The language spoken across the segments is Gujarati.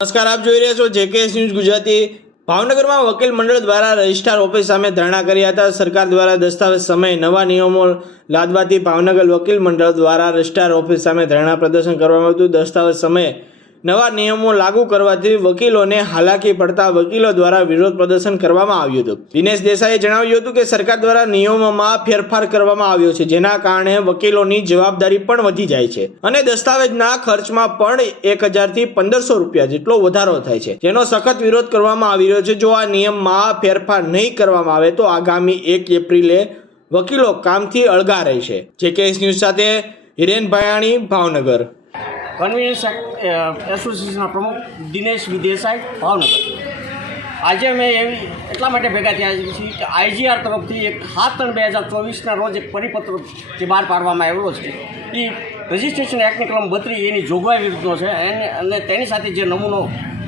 નમસ્કાર, આપ જોઈ રહ્યા છો જેકેએસ ન્યૂઝ ગુજરાતી। ભાવનગરમાં વકીલ મંડળ દ્વારા રજિસ્ટ્રાર ઓફિસ સામે ધરણા કર્યા હતા। સરકાર દ્વારા દસ્તાવેજ સમયે નવા નિયમો લાદવાથી ભાવનગર વકીલ મંડળ દ્વારા રજિસ્ટ્રાર ઓફિસ સામે ધરણા પ્રદર્શન કરવામાં આવ્યું હતું। દસ્તાવેજ સમયે નવા નિયમો લાગુ કરવાથી વકીલોને હાલાકી પડતા વકીલો દ્વારા વિરોધ પ્રદર્શન કરવામાં આવ્યું હતું। દિનેશ દેસાઈએ જણાવ્યું હતું કે સરકાર દ્વારા નિયમોમાં ફેરફાર કરવામાં આવ્યો છે, જેના કારણે વકીલોની જવાબદારી પણ વધી જાય છે અને દસ્તાવેજના ખર્ચમાં પણ 1000 થી 1500 રૂપિયા જેટલો વધારો થાય છે, જેનો સખત વિરોધ કરવામાં આવી રહ્યો છે। જો આ નિયમમાં ફેરફાર નહીં કરવામાં આવે તો આગામી 1 એપ્રિલે વકીલો કામથી અળગા રહેશે। જેકેએસ ન્યૂઝ સાથે હિરેન ભાયાણી, ભાવનગર। કન્વીનિયન્સ એસોસિએશનના પ્રમુખ દિનેશ દેસાઈ, ભાવનગર। આજે અમે એટલા માટે ભેગા થયા છીએ કે આઈજીઆર તરફથી 7/3/2024ના રોજ એક પરિપત્ર જે બહાર પાડવામાં આવેલો છે એ રજિસ્ટ્રેશન એક્ટની કલમ 32 એની જોગવાઈ વિરુદ્ધનો છે અને તેની સાથે જે નમૂનો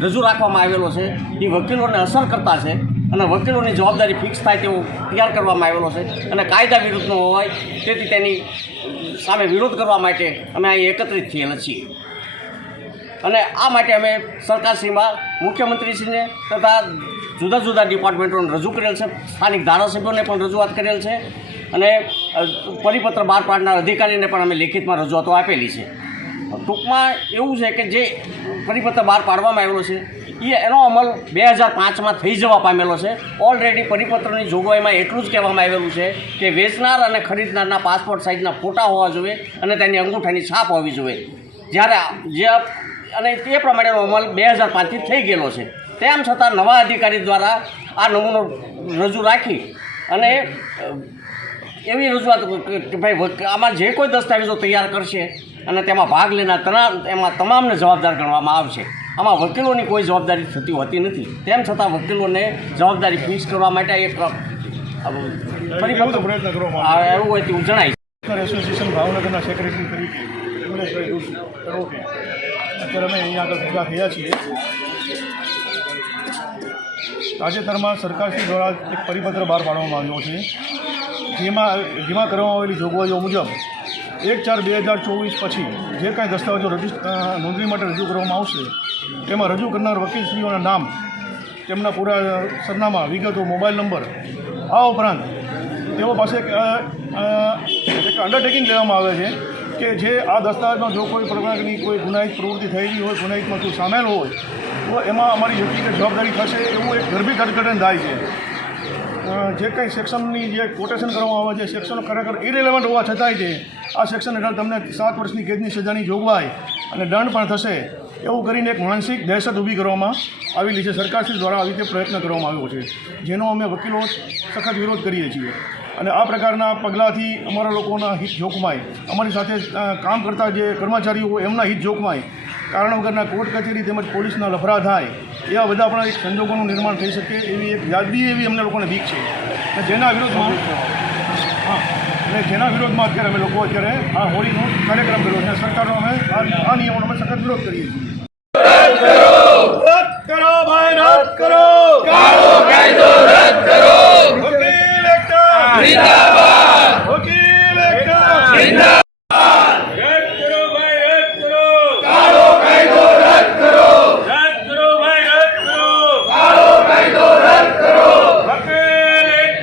રજૂ રાખવામાં આવેલો છે એ વકીલોને અસર કરતા છે અને વકીલોની જવાબદારી ફિક્સ થાય તેવો તૈયાર કરવામાં આવેલો છે અને કાયદા વિરુદ્ધનો હોય તેથી તેની સામે વિરોધ કરવા માટે અમે અહીં એકત્રિત થયેલા છીએ અને આ માટે અમે સરકારશ્રીમાં મુખ્યમંત્રીશ્રીને તથા જુદા જુદા ડિપાર્ટમેન્ટોને રજૂ કરેલ છે, સ્થાનિક ધારાસભ્યોને પણ રજૂઆત કરેલ છે અને પરિપત્ર બહાર પાડનાર અધિકારીને પણ અમે લેખિતમાં રજૂઆતો આપેલી છે। ટૂંકમાં એવું છે કે જે પરિપત્ર બહાર પાડવામાં આવેલો છે એનો અમલ 2005માં થઈ જવા પામેલો છે। ઓલરેડી પરિપત્રની જોગવાઈમાં એટલું જ કહેવામાં આવેલું છે કે વેચનાર અને ખરીદનારના પાસપોર્ટ સાઇઝના ફોટા હોવા જોઈએ અને તેની અંગૂઠાની છાપ હોવી જોઈએ, જ્યારે અને તે પ્રમાણેનો અમલ 2005થી થઈ ગયેલો છે। તેમ છતાં નવા અધિકારી દ્વારા આ નમૂનો રજૂ રાખી અને એવી રજૂઆત કે ભાઈ આમાં જે કોઈ દસ્તાવેજો તૈયાર કરશે અને તેમાં ભાગ લેનાર એમાં તમામને જવાબદાર ગણવામાં આવશે। આમાં વકીલોની કોઈ જવાબદારી થતી હોતી નથી। તેમ છતાં વકીલોને જવાબદારી ફિક્સ કરવા માટે એક પરિપત્ર એવું હોય તેવું જણાય। એસોસિએશન ભાવનગરના સેક્રેટરી તરીકે અત્યારે અમે અહીંયા આગળ ભેગા થયા છીએ। તાજેતરમાં સરકારશ્રી દ્વારા એક પરિપત્ર બહાર પાડવામાં આવ્યો છે, જેમાં કરવામાં આવેલી જોગવાઈઓ મુજબ 1/4/2024 પછી જે કાંઈ દસ્તાવેજો નોંધણી માટે રજૂ કરવામાં આવશે તેમાં રજૂ કરનાર વકીલશ્રીઓના નામ, તેમના પૂરા સરનામા, વિગતો, મોબાઈલ નંબર, આ ઉપરાંત તેઓ પાસે એક અંડરટેકિંગ લેવામાં આવે છે કે જે આ દસ્તાવેજમાં જો કોઈ પ્રકારની કોઈ ગુનાહિત પ્રવૃત્તિ થયેલી હોય, ગુનાહિતમાં કોઈ સામેલ હોય તો એમાં અમારી વ્યક્તિગત જવાબદારી થશે એવું એક ગર્ભિત અર્થઘટન થાય છે। જે કંઈ સેક્શનની જે કોટેશન કરવામાં આવે છે, સેક્શનો ખરેખર ઇરેલેવન્ટ હોવા છતાંય છે આ સેક્શન હેઠળ તમને 7 વર્ષની કેદની સજાની જોગવાઈ અને દંડ પણ થશે એવું કરીને એક માનસિક દહેશત ઊભી કરવામાં આવેલી છે। સરકારશ્રી દ્વારા આવી રીતે પ્રયત્ન કરવામાં આવ્યો છે, જેનો અમે વકીલો સખત વિરોધ કરીએ છીએ અને આ પ્રકારના પગલાંથી અમારા લોકોના હિત જોખમાય, અમારી સાથે કામ કરતા જે કર્મચારીઓ હોય એમના હિત જોખમાય, કારણ વગરના કોર્ટ કચેરી તેમજ પોલીસના લફડા થાય, એવા બધા પણ એક સંજોગોનું નિર્માણ થઈ શકે એવી એક વ્યાજબી એવી અમને લોકોને બીક છે અને જેના વિરોધમાં અત્યારે અમે લોકો આ હોળીનો કાર્યક્રમ કર્યો છે। સરકારનો અમે આ નિયમોનો અમે સખત વિરોધ કરીએ છીએ।